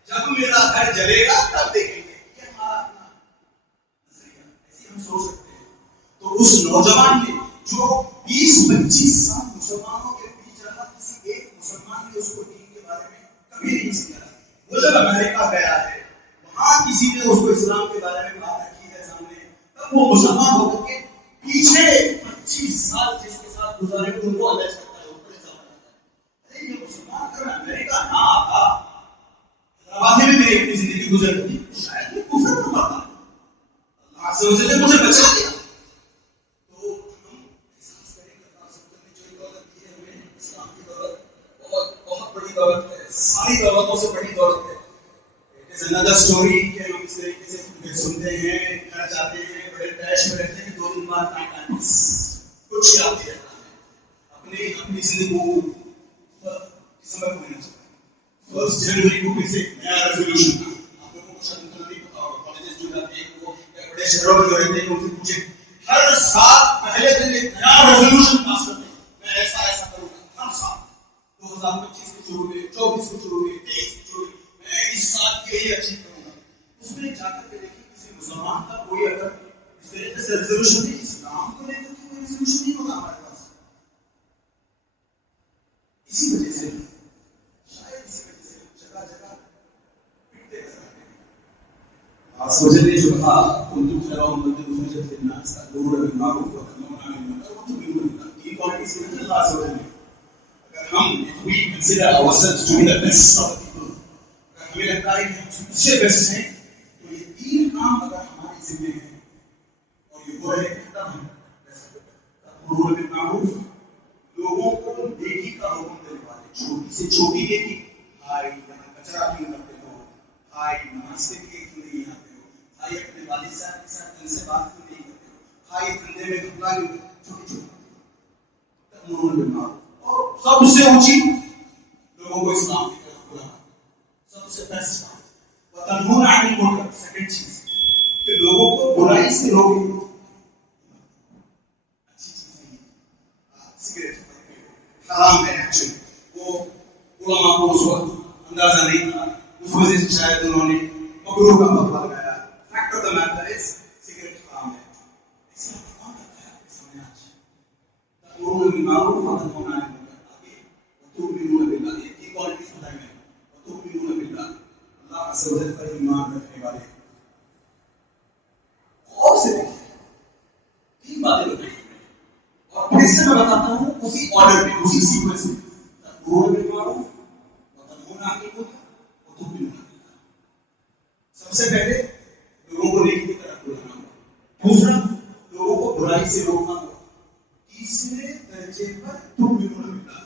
جب میرا گھر جلے گا تب دیکھیں گے. یہ ہمارا اپنا نظریہ, ایسے ہم سوچ سکتے ہیں. تو اس نوجوان نے جو 20-25 سال مسلمانوں کے بیچ رہا, کسی ایک مسلمان نے اس کو دین کے بارے میں کبھی نہیں سمجھایا. وہ جب امریکہ گیا ہے, وہاں کسی نے اس کو اسلام کے بارے میں بات رکھی ہے سامنے, تب وہ مسلمان ہو کر کے پیچھے 25 سال جس کے ساتھ گزارے ان کو الگ کرتا ہے, اوپر ایسا کرتا ہے. ارے یہ مسلمان اگر امریکہ نہ آتا, حیدرآباد میں میری اپنی زندگی گزرتی, شاید یہ کفر نہ پاتا. اللہ عز و جل نے مجھے بچا دیا. تو ہم احساس کریں کہ اللہ عز و جل نے جو دولت دی ہے ہمیں, اسلام کی دولت بہت بہت بڑی دولت ہے, ساری دولتوں سے بڑی دولت ہے. another story کہ ہم اس طریقے سے سنتے ہیں, گھر جاتے ہیں, بڑے ٹیش میں رہتے ہیں, 2 دن بعد ٹائٹینس کچھ یاد نہیں رہتا ہے. اپنی زندگی کو دسمبر کو لینا چاہتا ہے, 1 جنوری کو پھر سے نیا ریزولوشن تھا. آپ لوگوں کو شاید نہیں پتا ہوگا, کالجز جو جاتے ہیں وہ بڑے شہروں میں جو رہتے ہیں ان سے پوچھیں, ہر سال پہلے دن ایک نیا ریزولوشن پاس کرتے ہیں, میں ایسا ایسا کروں گا. ہر سال 2025 کے شروع میں, 24 کے شروع میں, 23 کے شروع میں, میں اس سال کے لیے اچیو کروں گا. اس میں جا کر کے دیکھیں کسی مسلمان کا کوئی اگر اس طریقے سے ریزولوشن نہیں, اسلام کو لے کر کے کوئی ریزولوشن نہیں ہوگا ہمارے پاس. اسی وجہ سے شاید اسی وجہ سے جگہ جگہ پٹتے نظر آتے ہیں. آسوجل نے جو کہا کنتم خیر امۃ اخرجت للناس تأمرون بالمعروف وتنهون عن المنکر وتؤمنون باللہ. یہ کوالٹیز ہیں اللہ عز و جل نے. اگر ہم if we consider ourselves to be the best of the people, ہمیں لگتا ہے کہ ہم سب سے بیسٹ ہیں, تو یہ 3 کام اگر ہماری ذمہ ہیں اور یہ وہ ہے کہ تب ہم تأمرون بالمعروف, لوگوں کو نیکی کا حکم دینے والے, چھوٹی سے چھوٹی نیکی, بھائی یہاں کچرا کیوں کرتے ہو, بھائی نماز کے لیے کیوں نہیں آتے ہو, بھائی اپنے والد صاحب کے ساتھ دل سے بات کیوں نہیں کرتے ہو, بھائی دھندے میں گھپلا کیوں, چھوٹی چھوٹی تأمرون بالمعروف. اور سب سے اونچی لوگوں کو اسلام کی طرف بلانا, سب سے بیسٹ کام. وتنہون عن المنکر, سیکنڈ چیز کہ لوگوں کو برائی سے روکیں. اچھی چیز نہیں, سگریٹ حرام ہے ایکچولی, وہ علماء کو اس وقت اندازہ نہیں تھا, اس وجہ سے شاید انہوں نے مکروہ کا فتویٰ لگایا. Fact of the matter is cigarette حرام ہے. اسلام کون کرتا ہے سمجھنا چاہیے. تأمرون بالمعروف وتنہون عن المنکر, آگے وتؤمنون باللہ, یہ کوالٹیز بتائی میں, وتؤمنون باللہ, اللہ عز و جل پر ایمان رکھنے والے. اور سے دیکھیں تین باتیں بتائی ہیں, اور پھر سے میں بتاتا ہوں اسی آرڈر میں, اسی سیکوینس میں. تأمرون بالمعروف وتنہون عن المنکر وتؤمنون باللہ. سب سے پہلے لوگوں کو نیکی کی طرف بلانا ہوگا, دوسرا لوگوں کو برائی سے روکنا ہوگا, تیسرے درجے پر تؤمنون باللہ.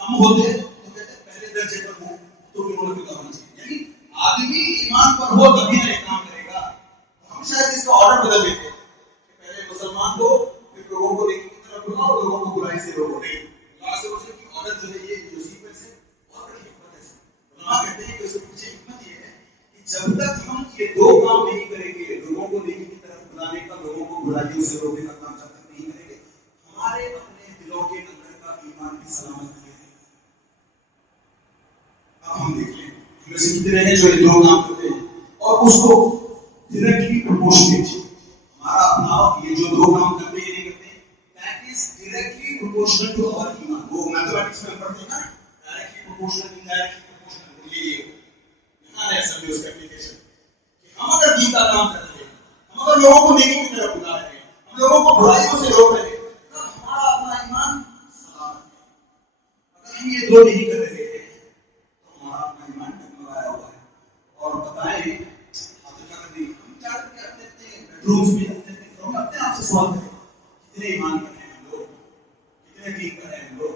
ہم ہوتے تو کہتے پہلے درجے پر ہو تؤمنون باللہ ہونا چاہیے, یعنی آدمی ایمان پر ہو تبھی نہ ایک کام کرے گا. ہم شاید اس کا آرڈر بدل دیتے ہیں کہ پہلے مسلمان ہو پھر لوگوں کو نیکی کی طرف بلاؤ, لوگوں کو برائی سے روکو. نہیں, اللہ سے وجہ کی آرڈر جو ہے یہ جو سیکوینس ہے بہت بڑی حکمت ہے. علماء کہتے ہیں کہ اس کے پیچھے حکمت یہ ہے کہ جب تک ہم یہ دو کام نہیں کریں گے, لوگوں کو نیکی کی طرف بلانے کا, لوگوں کو برائیوں سے روکنے کا کام جب تک نہیں کریں گے, ہمارے اپنے دلوں کے اندر کا ایمان کی سلامت نہیں ہے. اب ہم دیکھ لیں ہمیں سے کتنے ہیں جو یہ دو کام کرتے ہیں اور اس کو ڈائریکٹلی پروپورشنیٹ, ہمارا اپنا یہ جو دو کام کرتے ہیں نہیں کرتے ہیں, that is directly proportional to our ایمان. وہ میتھمیٹکس میں پڑھتے ہیں نا, ڈائریکٹلی پروپورشنل, انڈائریکٹلی پروپورشنل, یہ یہاں ہے سب اس کا اپلیکیشن. کہ ہم اگر دین کا کام کر رہے ہیں, ہم اگر لوگوں کو نیکی کی طرف بلا رہے ہیں, ہم لوگوں کو برائیوں سے روک رہے ہیں, تب ہمارا اپنا ایمان سلامت ہے. اگر ہم یہ دو نہیں کر رہے ہیں تو ہمارا اپنا ایمان ڈگمگایا ہوا ہے. اور بتائیں رومز میں ہم اپنے آپ سے سوال کریں کتنے ایمان پر ہیں ہم لوگ, کتنے دین پر ہیں ہم لوگ,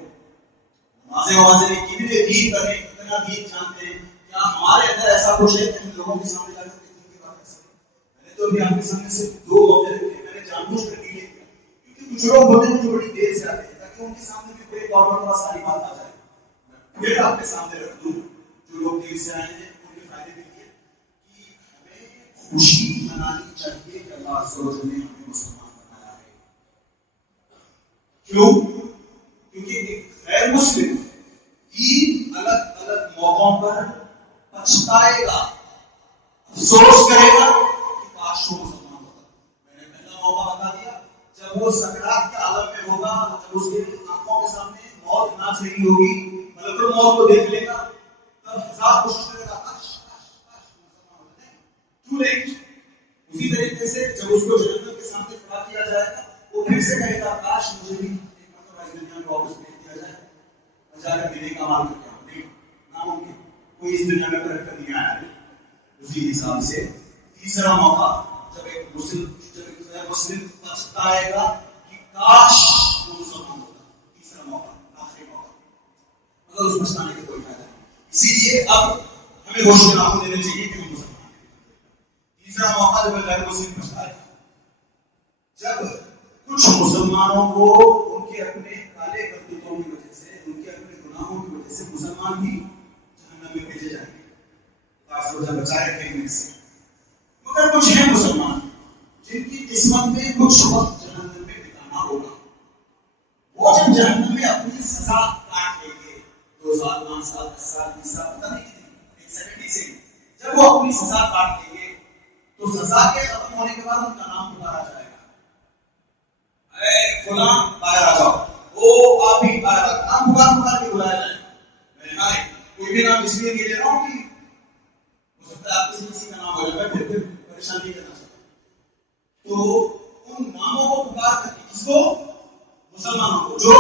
نمازیں کتنے دین پر ہیں, کتنا دین جانتے ہیں. کیا ہمارے اندر ایسا کچھ ہے کہ ہم لوگوں کے سامنے جا کر دین کی بات کر سکیں. میں نے تو ابھی آپ کے سامنے صرف دو موقع رکھے, میں نے جان بوجھ کر نہیں کیا کیونکہ کچھ لوگ ہوتے ہیں جو بڑی دیر سے آتے ہیں تاکہ ان کے سامنے بھی کوئی اور ساری بات آ جائے. پھر آپ کے سامنے رکھ دوں جو لوگ دیر سے آئے ہیں ان کے فائدے کے لیے کہ ہمیں خوشی منانی چاہیے کہ اللہ عز و جل نے ہمیں مسلمان بنایا ہے. کیوں؟ کیونکہ ایک غیر مسلم تین الگ الگ موقعوں پر پچھتائے گا, افسوس کرے گا کہ کاش وہ مسلمان ہوتا. میں نے پہلا موقع بتا دیا, جب وہ سکرات کے عالم میں ہوگا, جب اس کے آنکھوں کے سامنے موت ناچ رہی ہوگی, ملک الموت کو دیکھ لے گا, تب ہزار کوشش کرے گا ٹو لیٹ. اسی طریقے سے جب اس کو جہنم کے سامنے کھڑا کیا جائے گا, وہ پھر سے کہے گا کاش مجھے بھی ایک مرتبہ اس دنیا میں واپس بھیج دیا جائے, میں جا کر دین کا عمل کر کے آؤں. نہیں, ناممکن, کوئی اس دنیا میں پلٹ کر نہیں آیا ہے. اسی حساب سے تیسرا موقع جب ایک مسلم پچھتائے گا کہ کاش وہ مسلمان ہوتا. تیسرا موقع, آخری موقع, مگر اس پچھتانے کا کوئی فائدہ نہیں. اسی لیے اب ہمیں ہوش میں آنکھوں دینے چاہیے کہ ہم مسلمان ہیں. تیسرا موقع جب غیر مسلم پچھتائے گا, جب کچھ مسلمانوں کو ان کے اپنے کالے کرتوتوں کی وجہ سے, ان کے اپنے گناہوں کی وجہ سے مسلمان بھی جہنم میں بھیجے جائیں گے. خاص طور سے بچائے رکھیں گے اس سے. مگر کچھ ہیں مسلمان جن کی قسمت میں کچھ وقت جہنم میں بتانا ہوگا. وہ جب جہنم میں اپنی سزا کاٹ لیں گے, 2 سال 5 سال 10 سال 20 سال پتہ نہیں کتنی, ایک سیکنڈ سے جب وہ اپنی سزا کاٹ لیں گے تو سزا کے ختم ہونے کے بعد ان کا نام پکارا جائے گا, اے فلاں باہر آ جاؤ, وہ آپ بھی باہر آ, نام پکار کے بلایا جائے گا. میں کوئی بھی نام اس لیے نہیں لے رہا ہوں کہ ہو سکتا ہے آپ کسی کا نام ہو جائے, میں پھر پریشان نہیں کرنا چاہتا. تو ان ناموں کو پکار کر کے, کس کو, مسلمانوں کو جو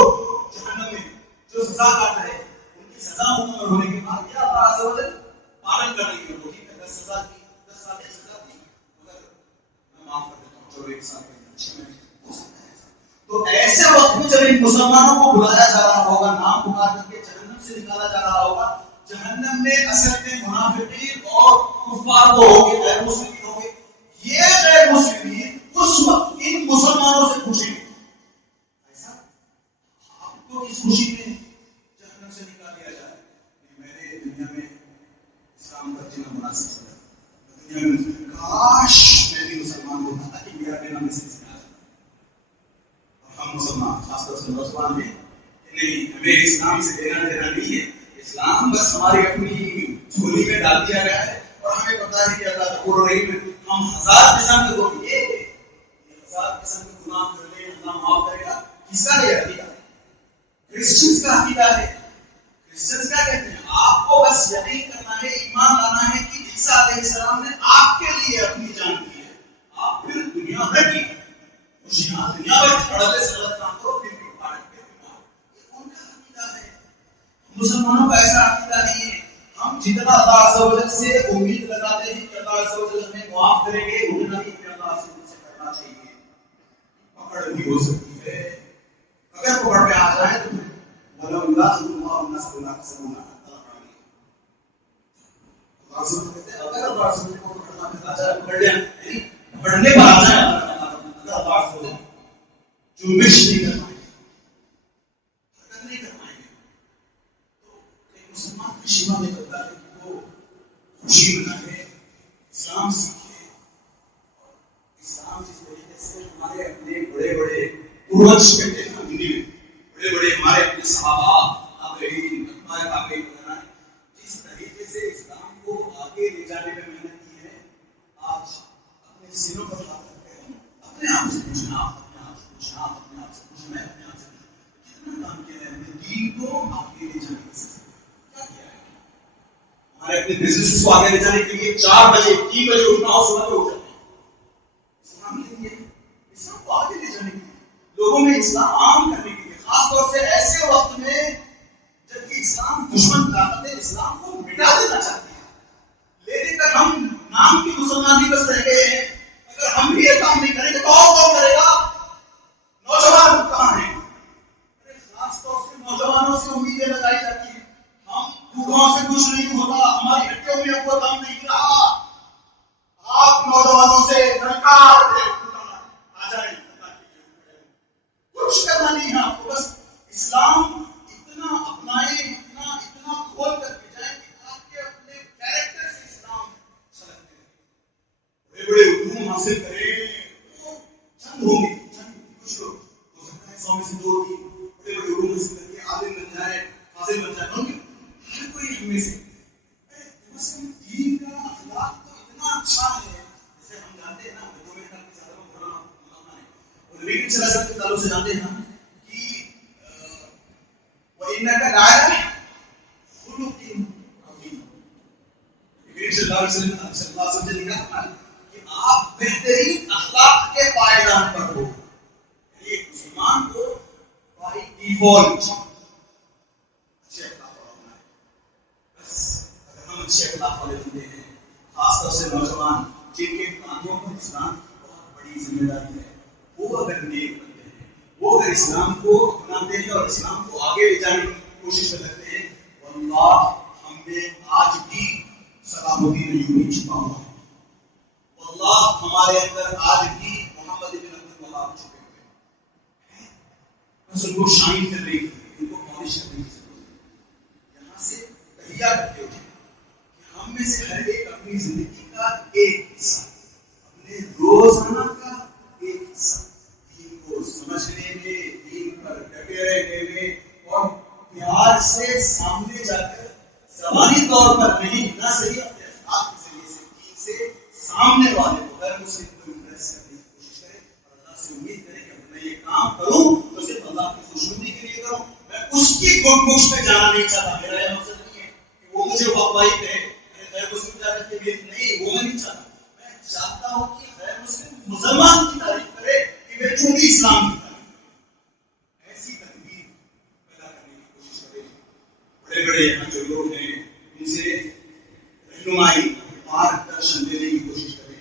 جہنم میں جو سزا کاٹ رہے ہیں, ان کی سزا مکمل ہونے کے بعد کیا اللہ عز و جل پالن کر رہی ہے. وہ ٹھیک ہے 10 سزا کی, 10 سال کی سزا دی, مگر میں معاف کر دیتا ہوں, چلو 1 سال کے 6 مہینے ہو سکتا ہے ایسا. تو ایسے وقت میں جب ان مسلمانوں کو بلایا جا رہا ہوگا، نام پکار کر کے جہنم سے نکالا جا رہا ہوگا، جہنم میں اصل میں منافقین اور کفار کو ہوں گے، غیر مسلمین ہوں گے. یہ غیر مسلمین اس وقت ان مسلمانوں سے پوچھیں گے ایسا آپ کو اس خوشی میں جہنم سے نکال دیا جائے کہ میں نے دنیا میں اسلام کا جینا مناسب سمجھا، دنیا میں کاش میں بھی مسلمان ہوتا تاکہ میرا بھی نام سے اسلام. اور ہم مسلمان خاص طور سے نوجوان ہیں کہ نہیں، ہمیں اسلام سے لینا دینا نہیں ہے، اسلام بس ہماری اپنی جھولی میں ڈال دیا گیا ہے اور ہمیں پتا ہے کہ اللہ غفور رحیم ہے. ہم ہزار قسم کے گناہ، یہ ہزار قسم کے گناہ کر لیں اللہ معاف کرے گا. کس کا یہ عقیدہ ہے؟ کرسچنز کا عقیدہ ہے. کرسچنز کیا کہتے ہیں؟ آپ کو بس یقین کرنا ہے، ایمان لانا ہے کہ عیسیٰ علیہ السلام نے آپ کے لیے اپنی جان دی ہے. آپ پھر دنیا بھر کی خوشیاں، دنیا بھر کی بڑے سے غلط کام کرو، پھر بھی پاٹ کے بیمار. یہ کون کا عقیدہ ہے؟ مسلمانوں کا ایسا عقیدہ نہیں ہے. ہم جتنا اللہ عز و جل سے امید لگاتے ہیں کہ اللہ عز و جل ہمیں معاف کریں گے، اتنا ہی ہمیں اللہ عز و جل سے کرنا چاہیے. پکڑ بھی ہو سکتی ہے، اگر پکڑ میں آ جائے تو وَلَوْ يُؤَاخِذُ اللَّهُ النَّاسَ بِمَا كَسَبُوا لَعَجَّلَ اللَّهُ عَلَيْهِمْ. اگر اللہ عز و جل کو پکڑنا پڑتا ہے، پکڑ لیا، یعنی پکڑنے پر آ جائے اگر اللہ عز و جل جنبش نہیں کر پائیں گے، حرکت نہیں کر پائیں گے، مسلمان کی شیوا میں کرتا ہے کہ وہ خوشی منائے، اسلام سیکھے. اور اسلام جس طریقے سے ہمارے اپنے بڑے بڑے پروج کہتے ہیں ہندی میں، بڑے بڑے ہمارے اپنے صحابہ، تابعین، اتباع تابعین وغیرہ، جس طریقے سے اسلام کو آگے لے جانے میں محنت کی ہے، آج اپنے سینوں پر ہاتھ رکھ کے اپنے آپ سے پوچھنا، اپنے آپ سے پوچھنا، اپنے آپ سے پوچھنا، اپنے آپ سے پوچھنا، کتنا کام کیا ہے ہم نے دین کو آگے لے جانے کے سلسلے میں. ہمارے اپنے بزنس کو آگے لے جانے کے لیے 4 بجے 3 بجے اٹھنا ہو، صبح میں اٹھ جاتے ہیں اسلام کے لیے، اسلام کو آگے لے جانے کے لیے، لوگوں میں اسلام عام کرنے کے لیے، خاص طور سے ایسے وقت میں جبکہ اسلام دشمن طاقتیں اسلام کو مٹا دینا چاہتی ہیں، لیکن اگر ہم نام کی مسلمانی بس رہ گئے ہیں، اگر ہم بھی یہ کام نہیں کریں گے تو اور کون کرے گا؟ نوجوان کہاں ہیں؟ خاص طور سے نوجوانوں سے امیدیں لگائی جاتی ہیں، ہم بوڑھوں سے کچھ نہیں ہوتا، ہماری ہڈیوں میں اب وہ دم نہیں رہا. آپ نوجوانوں سے درکار ہے آ جائیں، کچھ کرنا نہیں ہے آپ کو، بس اسلام اتنا اپنائیں، اتنا کھول کر کے جائیں کہ آپ کے اپنے کیریکٹر سے اسلام سلگتے رہے. بڑے بڑے علوم حاصل کریں، وہ چند ہوں گے، کچھ لوگ ہو سکتا ہے 100 میں سے 2 بڑے بڑے علوم حاصل کر کے عالم بن جائے، فاضل بن جائے. ہوں گے ہر کوئی ہم میں سے، بس دین کا اخلاق تو اتنا اچھا ہے، جیسے ہم جانتے ہیں نا، 2 منٹ کی زیادہ بڑا ہے اور نبی صلی اللہ علیہ وسلم کے تعلق سے جانتے ہیں نا کہ وَإِنَّكَ لَعَلَىٰ خُلُقٍ عَظِيمٍ. نبی صلی اللہ علیہ وسلم نے کہا کہ آپ بہترین اخلاق کے پائیدان پر ہو. ایک مسلمان کو بائی ڈیفالٹ اچھے اخلاق والا ہونا ہے. بس اگر ہم اچھے اخلاق والے بندے ہیں، خاص طور سے نوجوان جن کے کاندھوں پر اسلام بہت بڑی ذمہ داری ہے، وہ اگر نیک بنتے ہیں، وہ اگر اسلام کو اپناتے ہیں اور اسلام کو آگے لے جانے کی کوشش کرتے ہیں، واللہ ہم میں آج بھی صلاح الدین ایوبی چھپا ہوا ہے، واللہ ہمارے اندر آج بھی محمد بن عبد الوہاب چھپے ہوئے ہیں. بس ان کو شائن کرنے کی، ان کو پالش کرنے کی ضرورت ہے. یہاں سے تہیا کرتے ہوئے کہ ہم میں سے ہر ایک اپنی زندگی کا ایک حصہ، اپنے روزانہ کا ایک حصہ دین کو سمجھنے میں، دین پر ڈٹے رہنے میں اور پیار سے سامنے جا کر زبانی طور پر نہیں، نہ صحیح اپنے اخلاق کے ذریعے سے دین سے سامنے والے کو غیر مسلم کو امپریس کرنے کی کوشش کرے اور اللہ سے امید کرے کہ میں یہ کام کروں تو صرف اللہ کی خوشنودی کے لیے کروں، میں اس کی گفتگو میں جانا نہیں چاہتا. میرا یہ مقصد نہیں ہے کہ وہ مجھے واہواہی کہے، غیر مسلم جا کر کے نہیں، وہ میں نہیں چاہتا. میں چاہتا ہوں کہ غیر مسلم مسلمان کی تعریف کرے کہ میں چونکہ اسلام کی تعریف کرے. ایسی تدبیر پیدا کرنے کی کوشش کرے. بڑے بڑے یہاں جو لوگ ہیں ان سے رہنمائی، مارگدرشن دینے کی کوشش کریں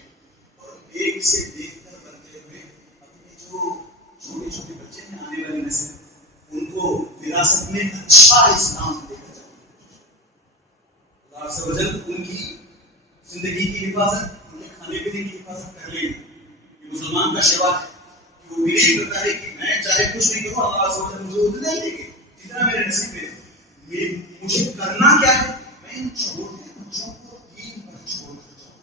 اور ایک سے دیکھ کر بنتے ہوئے اپنے جو چھوٹے چھوٹے بچے آنے والی نسل ان کو وراثت میں اچھا اسلام دے کر جائے. اللہ عز و جل ان کی زندگی کی حفاظت، ان کے کھانے پینے کی حفاظت کر لیں گے. یہ مسلمان کا شعار ہے کہ وہ بلیو کرتا ہے کہ میں چاہے کچھ نہیں کروں اللہ عز و جل مجھے اتنا ہی دے گے جتنا میرے نصیب میں ہے. مجھے کرنا کیا ہے؟ میں ان چھوٹے بچوں کو دین پر چھوڑ کر جاؤں.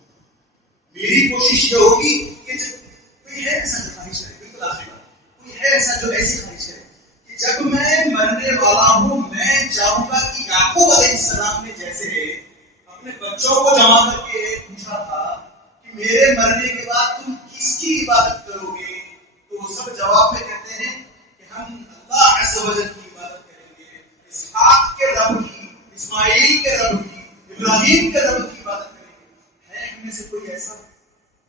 میری کوشش یہ ہوگی کہ کوئی ہے ایسا جو خواہش کرے، بالکل آخری بات، کوئی ہے ایسا جو ایسی خواہش کرے کہ جب میں مرنے والا ہوں میں چاہوں گا کہ یعقوب علیہ السلام نے جیسے اپنے بچوں کو جمع کر کے پوچھا تھا کہ میرے مرنے کے بعد تم کس کی عبادت کرو گے، تو وہ سب جواب میں کہتے ہیں کہ ہم اللہ عز و جل کی عبادت کریں گے، اسحاق کے رب کی، اسماعیل کے رب کی، ابراہیم کے رب کی عبادت کریں گے. ہے ان میں سے کوئی ایسا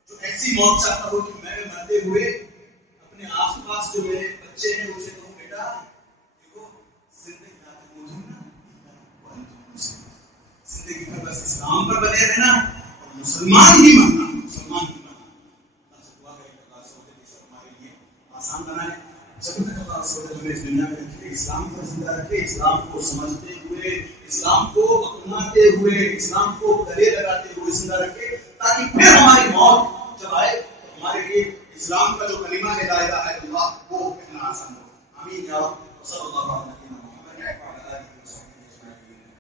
جو ایسی موت چاہتا ہو کہ میں مرتے ہوئے اپنے آس پاس جو میرے بچے ہیں ان سے کہوں بیٹا دیکھو زندگی زندگی کا بس اسلام پر بنے رہنا اور مسلمان ہی ماننا، مسلمان ہی ماننا. اللہ سے دعا کریں کہ اللہ سے ہمارے لیے آسان بنائے. جب تک اللہ سے ہمیں اس دنیا میں رکھے، اسلام کو زندہ رکھے، اسلام کو سمجھتے ہوئے، اسلام کو اپناتے ہوئے، اسلام کو گلے لگاتے ہوئے زندہ رکھے، تاکہ پھر ہماری موت جب آئے تو ہمارے لیے اسلام کا جو کلمہ ہے لا الہ الا اللہ وہ کہنا آسان ہو. آمین یا رب. صلی اللہ علیہ وسلم.